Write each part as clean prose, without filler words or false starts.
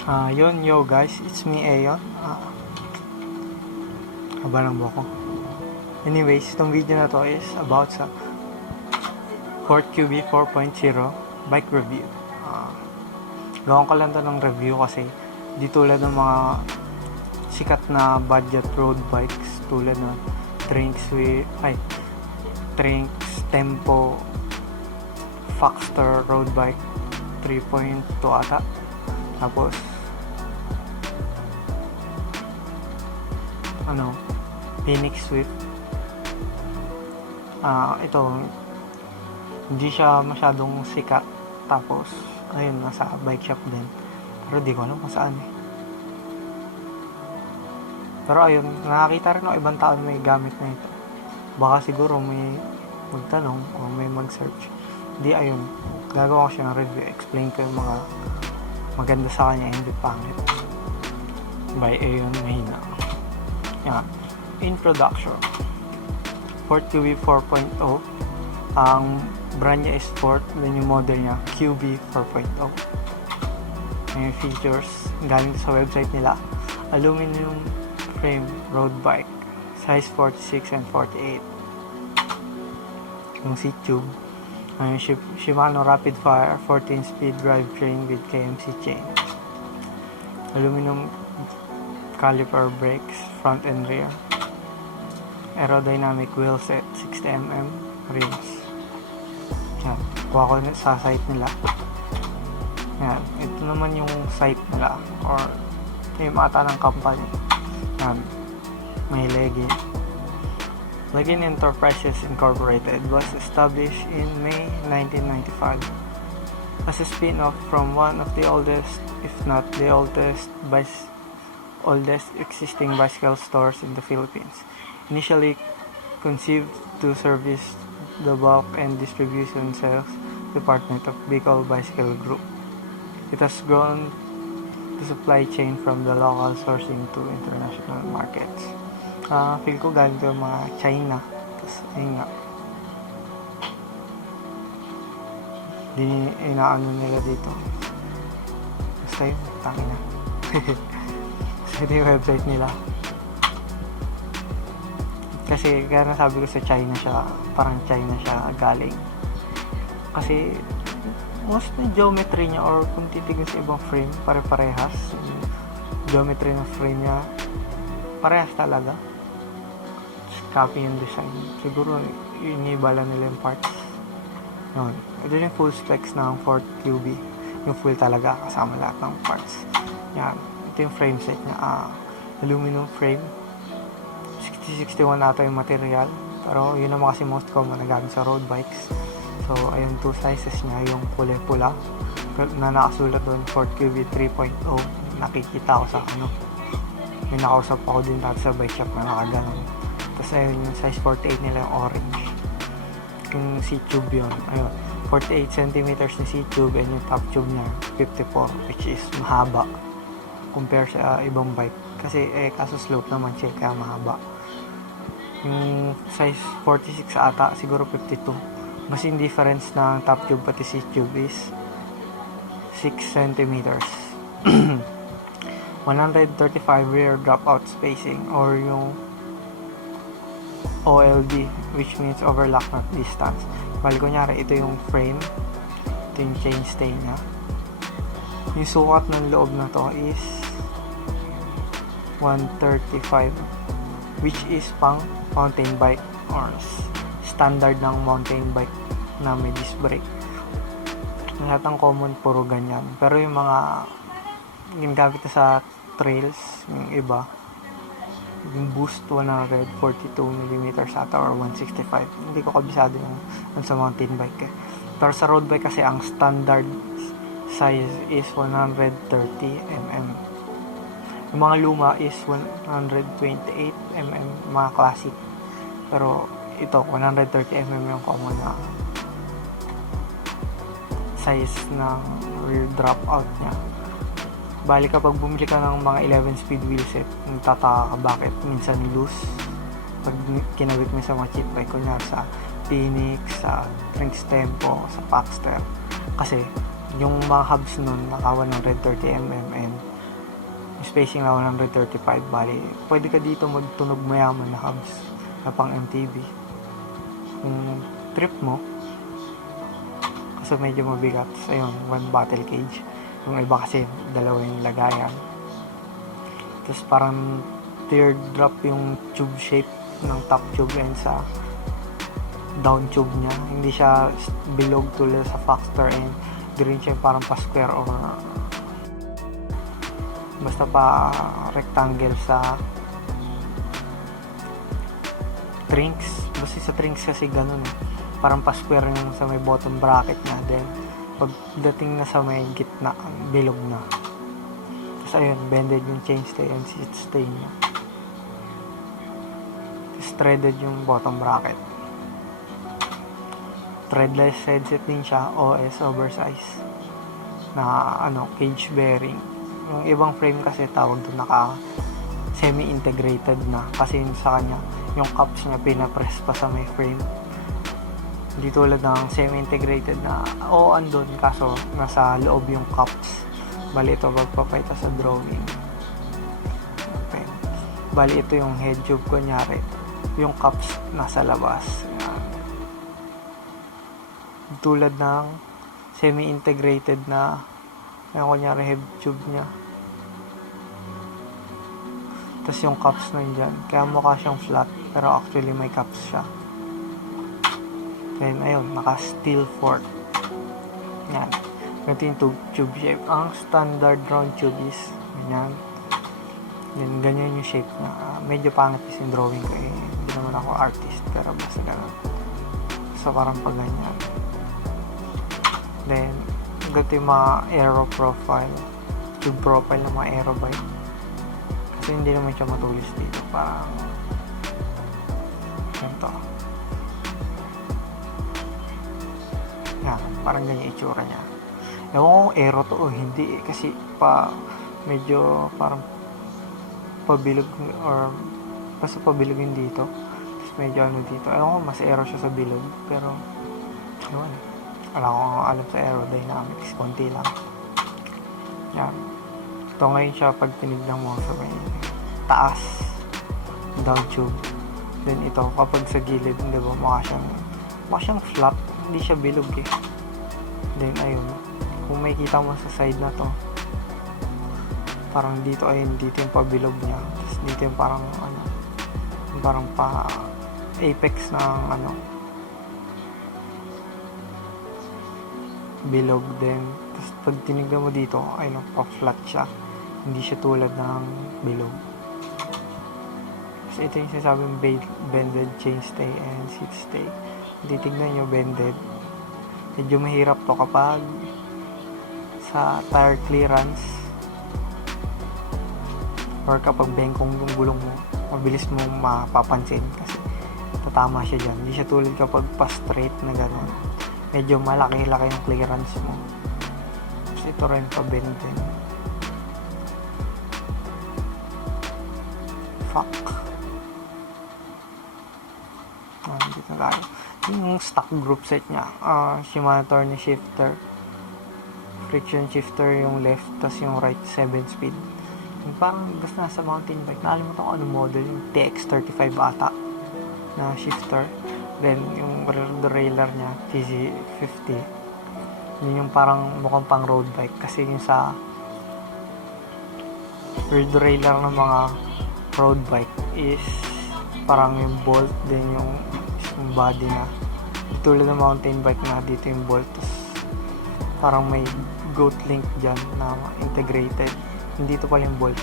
Yo guys, it's me Ayon. Haba lang buhok ko. Anyways, itong video na to is about sa Ford QB 4.0 bike review. Gawin ko lang to ng review kasi di tulad ng mga sikat na budget road bikes tulad ng Trinx Tempo Foxster road bike 3.2 ata. Tapos Phoenix Swift. Ito hindi siya masyadong sikat. Tapos ayun, nasa bike shop din, pero di ko alam kung saan Pero ayun, nakakita rin ako ibang tao may gamit na ito. Baka siguro may magtanong o may mag-search. Di, ayun, gagawa ko siya ng review, explain ko yung mga maganda sa kanya, hindi pangit. By Ayon Mahina. Yan. Introduction. Ford QB 4.0. Ang brand niya is Ford, then yung model niya QB 4.0. Yung features galing sa website nila: aluminum frame road bike, size 46 and 48. Yung seat tube, Shimano Rapid Fire 14-speed drivetrain with KMC chain. Aluminum caliper brakes, front and rear. Aerodynamic wheel set, 60mm rims. Yan, kuha ko sa site nila. Yan, ito naman yung site nila or yung ata ng company. Yan, may Legin Enterprises Incorporated was established in May 1995 as a spin-off from one of the oldest, if not the oldest existing bicycle stores in the Philippines. Initially conceived to service the bulk and distribution sales department of Bicol Bicycle Group, it has grown the supply chain from the local sourcing to international markets. Feel ko galing to mga China. Tapos, ayun nga. Inaano nila dito. Basta yun, tangin na. So, ito yung website nila. Kasi, kaya nasabi ko sa China siya, parang China siya galing. Kasi, most na geometry niya or kung titignan sa ibang frame, pare-parehas. Geometry ng frame niya, parehas talaga. Copy yung design. Siguro, inibala nila yung parts. Yun. Ito yung full specs ng Ford QB. Yung full talaga, kasama lahat ng parts. Yan. Ito yung frame set niya. Aluminum frame. 60-61 ata yung material. Pero yun naman kasi most common na gamit sa road bikes. So, ayun, two sizes niya. Yung kulay pula na nakasulat doon, Ford QB 3.0. Nakikita ko sa may nakausap ako din dati sa bike shop na nakaganon. Tapos ayun, yung size 48 nila yung orange. Yung seat tube yun. Ayun, 48 cm na seat tube and yung top tube niya 54, which is mahaba compare sa ibang bike. Kasi kaso slope naman siya kaya mahaba. Yung size 46 ata, siguro 52. Mas in difference ng top tube pati seat tube is 6 cm. 135 rear dropout spacing or yung OLD, which means overlock not distance. Bali, kunyari, ito yung frame, ito yung chain stay nya. Yung sukat ng loob na to is 135, which is pang mountain bike or standard ng mountain bike na may disc brake. Lahat ng common puro ganyan, pero yung mga ginagamit na sa trails, yung iba, yung Boost 142mm ata or 165. Hindi ko kabisado yung sa mountain bike Pero sa road bike kasi ang standard size is 130mm. Yung mga luma is 128mm, mga classic. Pero ito 130mm yung common na size ng rear dropout niya. Bali, kapag bumili ka ng mga 11-speed wheelset, nagtataka ka bakit minsan loose pag kinabit mo sa mga cheap bike, kunyari sa Phoenix, sa Trinx Tempo, sa Foxster. Kasi Yung mga hubs nun naka 130mm and spacing na 135, bali pwede ka dito magtunog mayaman na hubs na pang MTB kung trip mo, kasi medyo mabigat. So ayun, one battle cage. Yung iba kasi dalawa yung lagayan, tapos parang teardrop yung tube shape ng top tube and sa down tube niya, hindi siya bilog tulad sa Foxter, and di rin siya parang pa square or basta pa rectangle sa Trinks. Basta sa Trinks kasi ganun parang pa square yung sa may bottom bracket na, then pagdating na sa may gitna bilog na. Tapos ayun, bended yung chainstay and seat stay niya, tapos threaded yung bottom bracket. Threadless headset din siya, OS oversize na cage bearing. Yung ibang frame kasi tawag doon naka semi-integrated na, kasi sa kanya yung cups niya pinapress pa sa may frame, hindi tulad ng semi-integrated na andun kaso nasa loob yung cups. Bali ito magpapayta sa drawing. Okay. Bali ito yung head tube, kunyari yung cups nasa labas. Yan. Tulad ng semi-integrated na yung kunyari head tube nya, tapos yung cups nandyan, kaya mukha siyang flat pero actually may cups siya. Then ayun, naka steel fork. Yan, ganito yung tube shape. Ang standard round tube is ganyan. Yan, ganyan yung shape na medyo pangit is yung drawing ko, hindi naman ako artist, pero basta ganun. So parang pag ganyan. Then ganito yung mga aero profile, tube profile ng mga aero bike, kasi hindi naman siya matulis dito, parang ganito. Yan, parang ganyan itsura niya. Ewan ko kung aero to o hindi kasi medyo parang pabilog or basta pabilog yung dito, tapos medyo dito. Ewan ko mas aero siya sa bilog, pero ewan, wala akong alam sa aerodynamics, konti lang. Yan, ito ngayon siya pag tinignan mo sa may taas, down tube. Then ito kapag sa gilid, diba, mukha siyang flat, hindi siya bilog Then ayun, kung makikita mo sa side na to, parang dito dito yung pabilog niya, tapos dito yung parang parang pa apex ng bilog din. Tapos pag tinignan mo dito, pa flat siya, hindi siya tulad ng bilog. So ito yung sinasabing bended chainstay and seat stay. Titignan nyo, bended, medyo mahirap to kapag sa tire clearance or kapag bengkong yung gulong mo, mabilis mong mapapansin kasi tatama siya dyan. Hindi siya tulad kapag pa straight na gano'n, medyo malaki-laki yung clearance mo. Tapos ito rin pa bend din. Fuck. Dito tayo. Yung stock group set niya, Shimano Tourney shifter, friction shifter yung left, tas yung right 7-speed. Yung parang basta nasa mountain bike, nakalimutan ko anong model, yung TX35 ata na shifter. Then yung derailleur niya TZ50, yun yung parang mukhang pang road bike, kasi yung sa derailleur ng mga road bike is parang yung bolt din yung body na tulad ng mountain bike na dito yung bolt, tapos parang may goat link dyan na integrated. Hindi ito pala yung bolt,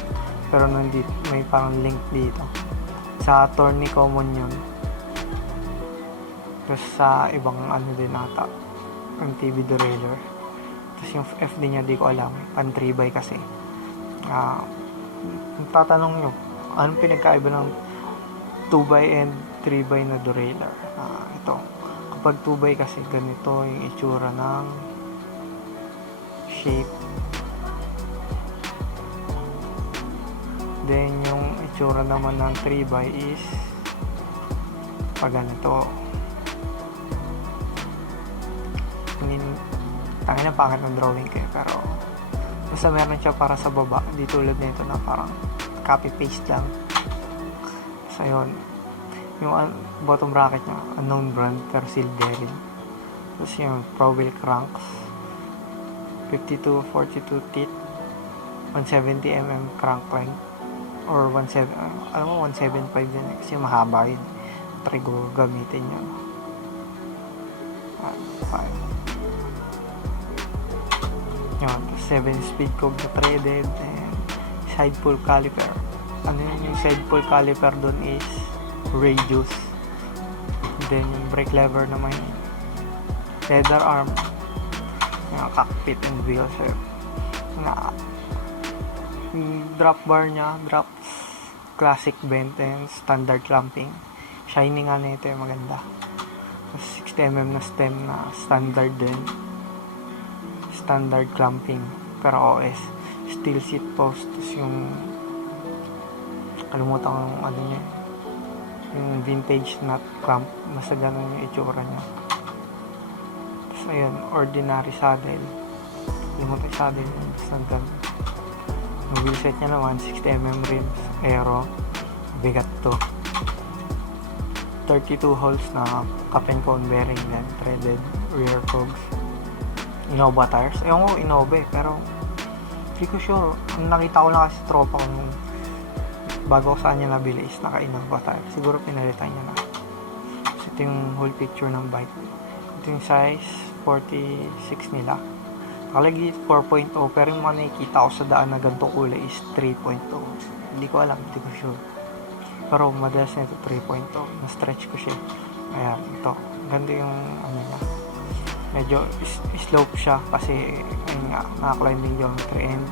pero nandito may parang link dito. Sa Tourney common yun, tapos sa ibang din ata ang TV derailleur. Tapos yung FD niya di ko alam, pan 3x kasi. Kung tatanong nyo anong pinagkaiba ng 2x and 3x na derailleur, ito, kapag 2x kasi ganito yung itsura ng shape, then yung itsura naman ng 3x is pag ganito. tangina pangit ng drawing ko pero basta meron siya para sa baba, di tulad nito na parang copy paste lang. So yun, yung bottom bracket niya unknown brand pero sealed bearing. Tapos yung Pro-Wheel cranks 52-42 teeth, 170mm crank length or 175 din kasi mahaba yun. Try ko gamitin yun. 5 yun, 7-speed cog na threaded and side pull caliper. Ano yun, yung side pull caliper dun is radius. Then yung brake lever naman leather arm, yung cockpit and wheel shape na drop bar nya drops classic bent and standard clamping. Shiny nga na ito yung maganda. 60mm na stem na standard din, standard clamping pero OS steel seat post. Tapos yung kalimutan ko yung ano niya, yung vintage nut clamp, basta ganun yung itsura niya. Tapos ayun, ordinary saddle, kalimutan yung saddle yung basta ganun. Yung wheel set niya naman 60mm rims, aero, bigat to, 32 holes na cap and cone bearing then threaded rear cogs, Innova tires. Ewan ko Innova pero hindi ko sure. Nakita ko lang kasi tropa ko nung bago ko saan niya nabili is naka-Innova tires. Siguro pinalitan niya na. So, ito yung whole picture ng bike. Ito yung size 46 nila. Nakalagay 4.0 pero yung mga nakikita ko sa daan na ganito kulay is 3.0. Hindi ko alam, hindi ko sure. Pero madalas na ito 3.0. Na-stretch ko siya. Ayan, ito. Ganda yung ano niya. Medyo slope siya kasi ayun nga, naka-climbing geometry and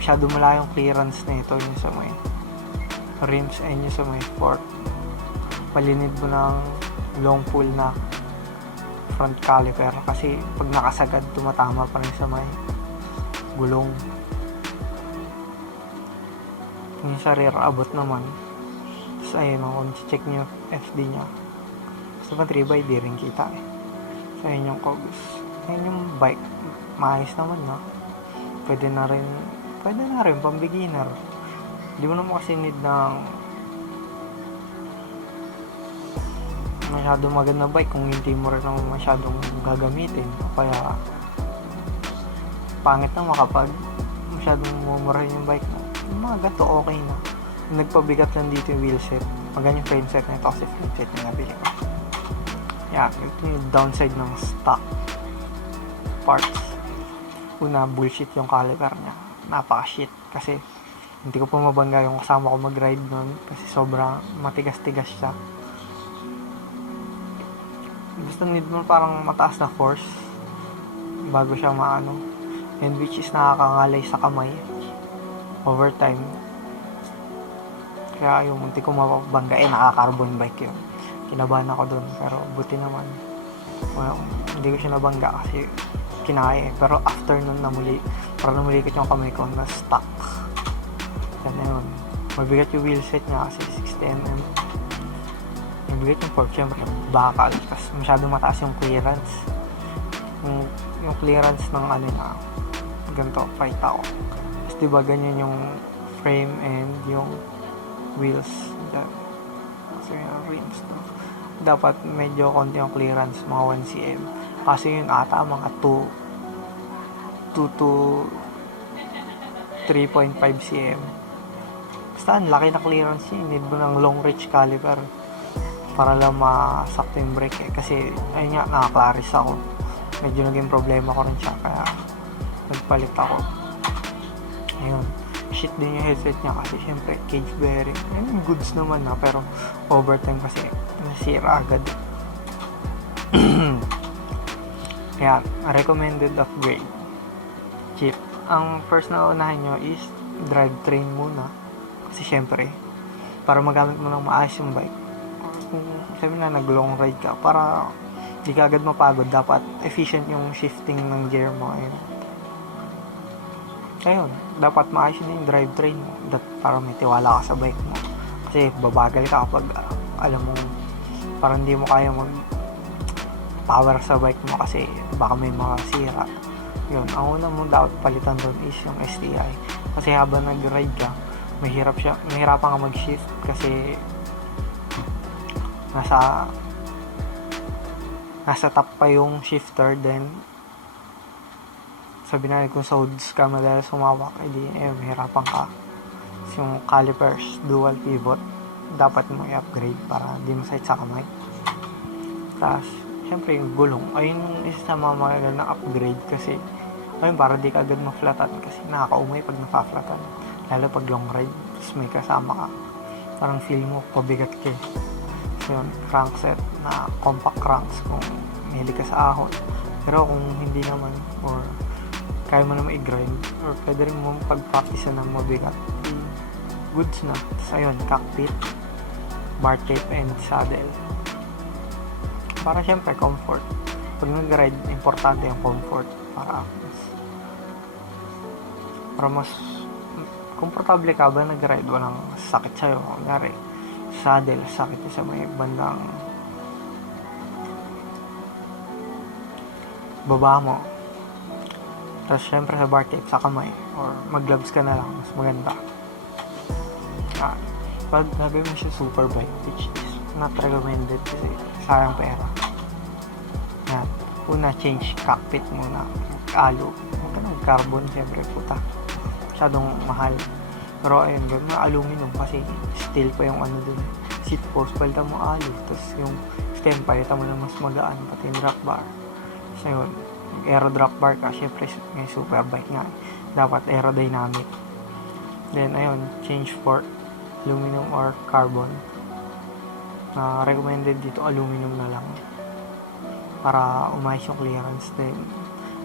masyado malayo yung clearance na ito yung sa may rims and yung sa may fork. Palinid mo ng long pull na front caliper kasi pag nakasagad tumatama pa rin sa may gulong. Yung sa rear abot naman. Tapos ayun, kung check nyo yung FD nya basta pa 3x di rin kita eh. So ayun yung cogs. Ayun yung bike, maayos naman no. Pwede na rin pang beginner. Hindi mo naman kasi need ng masyadong maganda bike kung hindi mo rin naman masyadong gagamitin. Kaya pangit na makapag masyadong mumurahin yung bike mo. Yung mga ganito okay na. Nagpabigat lang dito yung wheel set. Maganda yung frame set na ito kasi frame set na nabili ko. Yan, ito yung downside ng stock parts. Una, bullshit yung caliper niya. Napaka-shit kasi hindi ko pa mabangga yung kasama ko mag-ride nun kasi sobrang matigas-tigas siya. Gusto need mo parang mataas na force bago siya maano, and which is nakakangalay sa kamay over time. Kaya yung munti ko mabangga nakaka-carbon bike yun. Kinabahan ako dun pero buti naman hindi ko siya nabangga kasi kinaya pero after nun parang namulikot yung kamay ko na stuck. Yan na yun. Mabigat yung wheel set niya kasi 60mm. Mabigat yung fork, syempre bakal kasi masyadong mataas yung clearance. Yung clearance ng ano niya ganito, fight ako. Tapos diba ganyan yung frame and yung wheels kasi yung rims no? Dapat medyo konti yung clearance, mga 1cm kasi yun ata mga 2 to 3.5 cm. Basta ang laki na clearance niya. Need mo ng long reach caliper para lang masakto yung brake kasi ayun nga, nakaklaris ako. Medyo naging problema ko rin siya kaya nagpalit ako. Ayun, shit din yung headset niya kasi syempre cage bearing. Ayun, goods naman na pero overtime kasi nasira agad. Kaya recommended upgrade cheap. Ang first na unahin nyo is drivetrain muna kasi syempre para magamit mo ng maayos yung bike. Kung sabi na nag-long ride ka para di ka agad mapagod, dapat efficient yung shifting ng gear mo. Ayun, dapat maayos na yung drivetrain mo para may tiwala ka sa bike mo kasi babagal ka kapag alam mo parang hindi mo kaya mag power sa bike mo kasi baka may mga sira Yun, ang una mong dapat palitan doon is yung STI. Kasi habang nag-ride ka, mahirapan ka mag-shift kasi nasa top pa yung shifter, then sabi na kung sa hoods ka madalas sumawak, edi mahirapan ka. So, yung calipers dual pivot dapat mo i-upgrade para di masakit sa kamay. Tapos syempre yung gulong, ayun yung isa sa mga magandang upgrade kasi ayun, para di ka agad ma-flatan kasi nakakaumay pag nafa-flatan, lalo pag long ride, tapos may kasama ka, parang feel mo pabigat ka. So yun, crankset na compact cranks kung mahilig ka sa ahon, pero kung hindi naman, or kaya mo naman i-grind, or pwede rin mo pag-practice ng mabigat, goods na. So ayun, cockpit, bar tape, and saddle. Para syempre comfort, pag nag-ride, importante yung comfort para mas komportable ka ba nag-ride, walang sakit sa'yo. Kunyari, saddle, sakit sa may bandang baba mo. Tapos syempre sa bar tape sa kamay, or mag-gloves ka na lang, mas maganda. Pag sabi mo siya super bike, which is not recommended kasi sayang pera. Yan. Una, change cockpit muna. Alo. Huwag ka ng carbon, syempre, puta. Masyadong mahal. Pero ayun, gawin mo aluminum kasi steel pa yung ano dun. Seat post, palitan mo alo. Tapos yung stem, palitan mo na mas magaan. Pati yung drop bar. So yun, aero drop bar ka, syempre may super bike nga, dapat aerodynamic. Then ayun, change for aluminum or carbon. Recommended dito aluminum na lang para umayos yung clearance. Then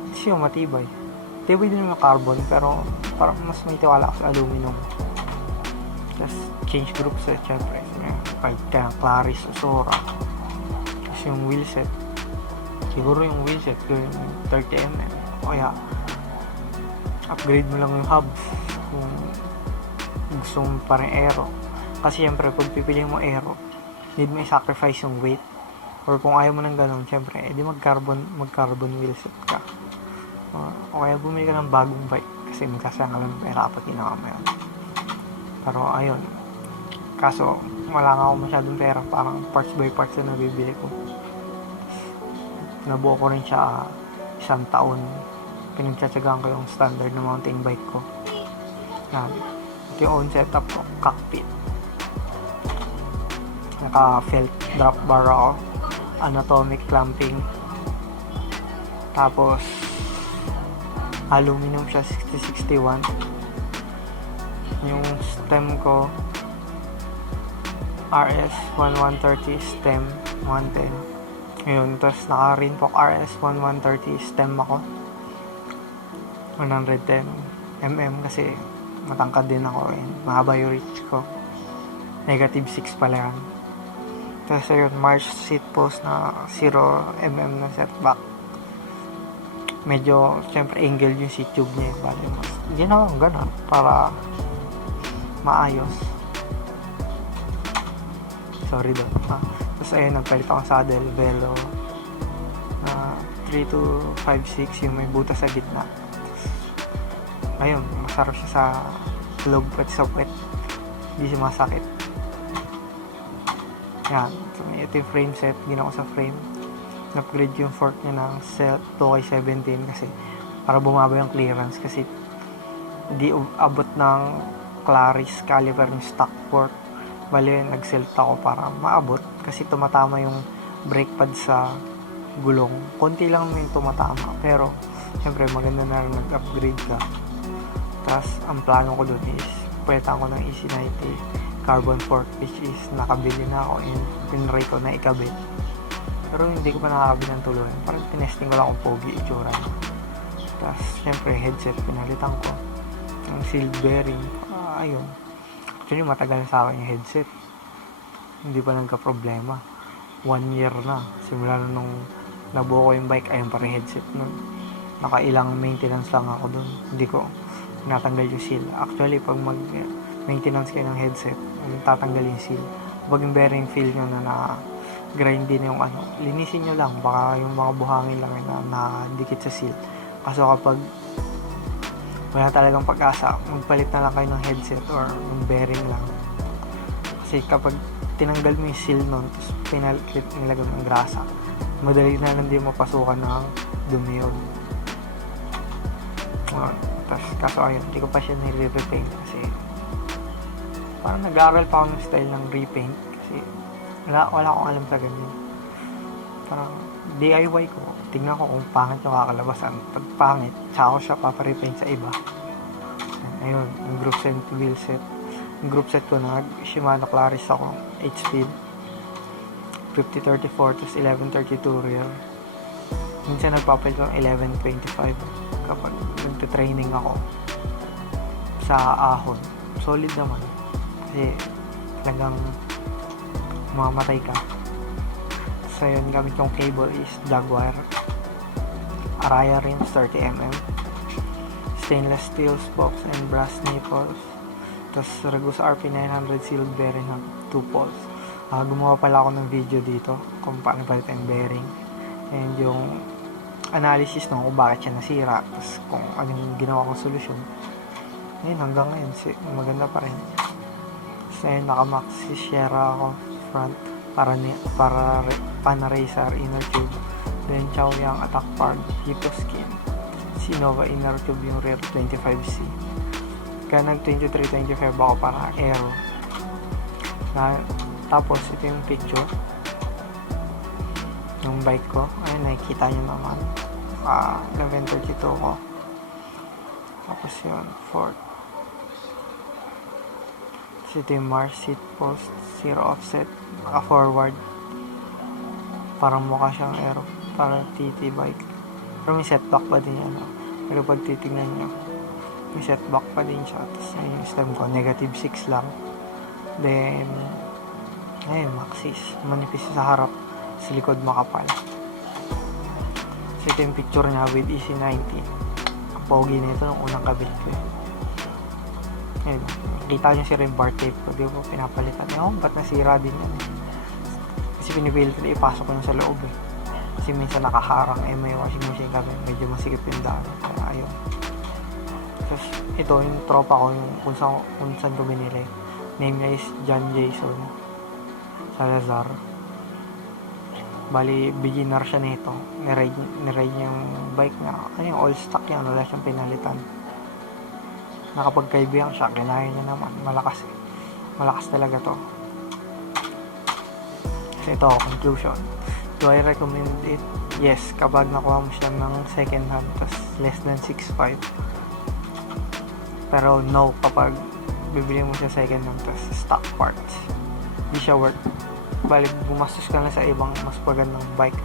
kasi yung matibay din yung carbon, pero parang mas may tiwala sa aluminum. Tapos change group set, syempre kaya Claris o Sora. Tapos yung wheelset, siguro yung wheelset yung 30mm, o kaya upgrade mo lang yung hubs kung gusto mo parang aero. Kasi syempre pag pipili mo aero, need mo i-sacrifice yung weight, or kung ayaw mo ng ganun, syempre edi mag carbon wheelset ka, o kaya bumili ka ng bagong bike kasi magsasayang ka ng pera pati na kamaya. Pero ayun, kaso wala nga ako masyadong pera, parang parts by parts na nabibili ko. Nabuo ko rin siya 1 taon. Pinagtsatsagaan ko yung standard na mountain bike ko. Yan. Ito yung own setup ko. Cockpit. Naka-felt drop bar ako. Anatomic clamping. Tapos aluminum siya, 6061. Yung stem ko RS1130, stem 110. Ngayon, tapos naka-Rinpoche RS1130 stem ako, 110mm kasi matangkad din ako, mahaba yung reach ko, -6 pala yan. Tapos ayun, March seat post na 0mm na setback. Medyo syempre angle yung seat tube niya, bali mas ginawa ko ganun para maayos. Sorry daw. Tapos ayun, nagpalit ako saddle, Velo 3256, yung may butas sa gitna. Ayun, masarap siya sa loob pati sa puwet, hindi siya masakit. Yan, so ito yung frame set, ginawa ko sa frame. Upgrade yung fork niya ng 2x17 kasi para bumaba yung clearance, kasi hindi abot ng Claris caliper yung stock fork. Bali, nag-select ako para maabot kasi tumatama yung brake pad sa gulong. Konti lang yung tumatama, pero syempre maganda na rin nag-upgrade ka. Tapos ang plano ko doon is pweta ko ng EC90 carbon fork, which is nakabili na ako and pinray ko na ikabit, pero hindi ko pa nakakabit ng tuluyan. Parang tinesting ko lang kung pogi itsura. Tapos syempre headset pinalitan ko, yung sealed bearing, ayun. Actually, matagal na sa akin yung headset. Hindi pa nagka-problema. 1 year na. Simula nung nabuo ko yung bike, ayun pa rin headset nun. Nakailang maintenance lang ako dun. Hindi ko natanggal yung seal. Actually, pag mag-maintenance kayo ng headset, tatanggal yung seal. Pag yung bearing feel nyo na grind din yung ano, linisin nyo lang. Baka yung mga buhangin lang na dikit sa seal, Kaso kapag wala talagang pag-asa, magpalit na lang kayo ng headset or ng bearing lang. Kasi kapag tinanggal mo yung seal nun, tapos nilagay mo ng grasa, madali na lang din mapasukan ng dumi yun. Tapos kaso ayun, hindi ko pa siya nire-repaint kasi parang nag-aaral pa ako ng style ng repaint kasi wala akong alam sa ganyan. Parang DIY ko, tingnan ko kung pangit yung kakalabasan. Pag pangit, tsaka ko siya paparepaint sa iba. Ayun, yung group set wheel set. Yung group set ko na Shimano Claris ako, 8-speed 50-34 tapos 11-32 rear. Minsan nagpapalit ko ng 11-25 kapag nagte-training ako sa ahon. Solid naman kasi talagang mamatay ka. So yun, gamit yung cable is Jaguar Araya rims 30mm, stainless steel spokes and brass nipples, tapos Ragus RP900 sealed bearing ng 2 poles. Gumawa pala ako ng video dito kung paano palitan yung bearing and yung analysis nung kung bakit siya nasira, tapos kung anong ginawa kong solusyon. Ayun, hanggang ngayon maganda pa rin. So ayun, naka-maxi Sierra ako front para Panaracer inner tube, then Chaoyang attack part Hito skin, Sinova inner tube yung rear 25C. Kaya nag 23-25 ako para aero tapos ito yung picture yung bike ko. Ayun, nakikita nyo naman 1132 ko. Tapos yun, Ford. Ito yung Mars seat post, zero offset, forward, parang mukha siyang aero, parang TT bike, pero may setback pa din yan. Pero pag titignan nyo, may setback pa din siya. Tapos yung stem ko, -6 lang. Then ayun, Maxxis, manipis sa harap, sa likod makapal. So ito yung picture niya with EC90. Ang pogi na ito nung unang kabit ko. Ayun, kita nyo si rim bar tape ko, di ko pinapalitan. Ba't nasira din yan? Kasi pinipilit ko ipasok ko yung sa loob eh. Kasi minsan nakaharang, may washing machine kami, medyo masikip yung daan. Kaya ayun. Tapos ito yung tropa ko, yung kung saan ko binili. Name niya is John Jason Salazar. Bali, beginner siya nito. Niride niya yung bike niya. Yung all stock yan, wala siyang pinalitan. Nakapagkaibigan siya, kinaya niya naman. Malakas talaga to. So ito, conclusion. Do I recommend it? Yes, kapag nakuha mo siya ng second hand, tas less than 6.5. Pero no, kapag bibili mo siya second hand, tas stock parts, hindi siya worth. Bali, gumastos ka na sa ibang mas pagandang bike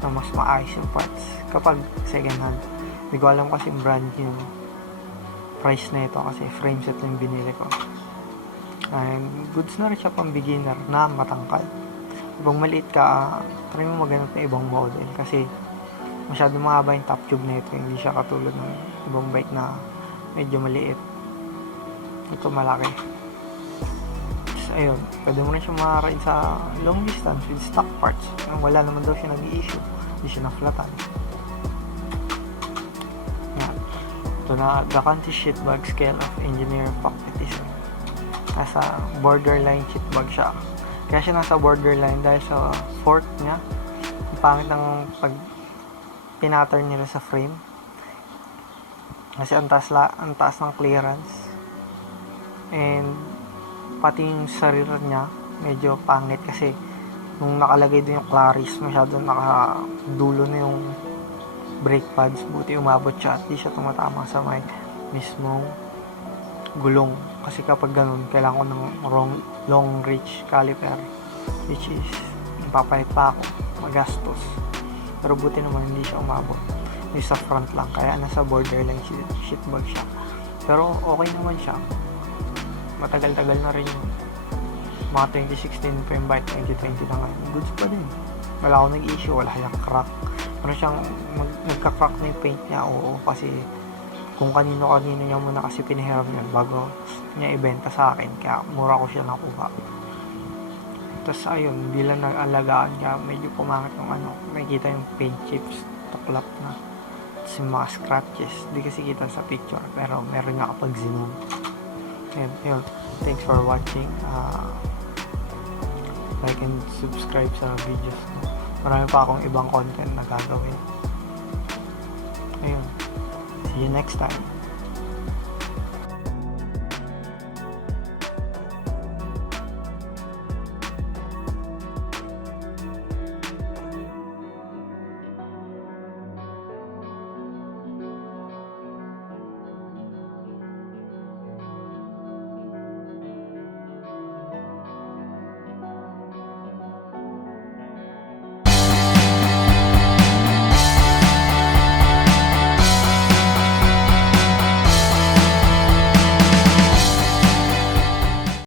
na mas maayos yung parts kapag second hand. Hindi ko alam kasi brand new price na ito kasi frame set lang binili ko. And goods na rin siya pang beginner na matangkal. Kung maliit ka, try mo maghanap ng ibang model kasi masyado mahaba yung top tube na ito. Hindi siya katulad ng ibang bike na medyo maliit. Ito malaki. So, ayun, pwede mo rin siya ma-ride sa long distance with stock parts. Wala naman daw siya nag-i-issue. Hindi siya na-flatan. Ito na, the Conti shitbag scale of engineer pocket is nasa borderline shitbag siya. Kaya siya nasa borderline dahil sa fork niya. Ang pangit ng pag pinattern nila sa frame. Kasi ang taas ng clearance. And pati yung sarili niya medyo pangit kasi nung nakalagay din yung Claris, masyado nakadulo na yung brake pads, buti umabot siya at di siya tumatama sa may mismong gulong kasi kapag ganun kailangan ko ng long reach caliper which is papalit pa ako, magastos, pero buti naman hindi siya umabot yung sa front lang, kaya nasa borderline shitbag siya, pero okay naman siya, matagal-tagal na rin yung mga 2016 pa yung bike, 2020 na ngayon, goods pa din, wala akong nag-issue, wala siyang crack. Ano siyang nagka-crack na yung paint niya, oo, kasi kung kanino-kanino niya muna kasi pinahiram yan bago niya ibenta sa akin, kaya mura ko siya nakuha. Tapos ayun, bilang nag-alagaan niya, medyo pumangit yung nakikita yung paint chips, tuklap na. dots, yung mga scratches. Di kasi kita sa picture, pero meron nga kapag zoom. Yun. Thanks for watching. Like and subscribe sa videos ko. Marami pa akong ibang content na gagawin. Ayun. See you next time.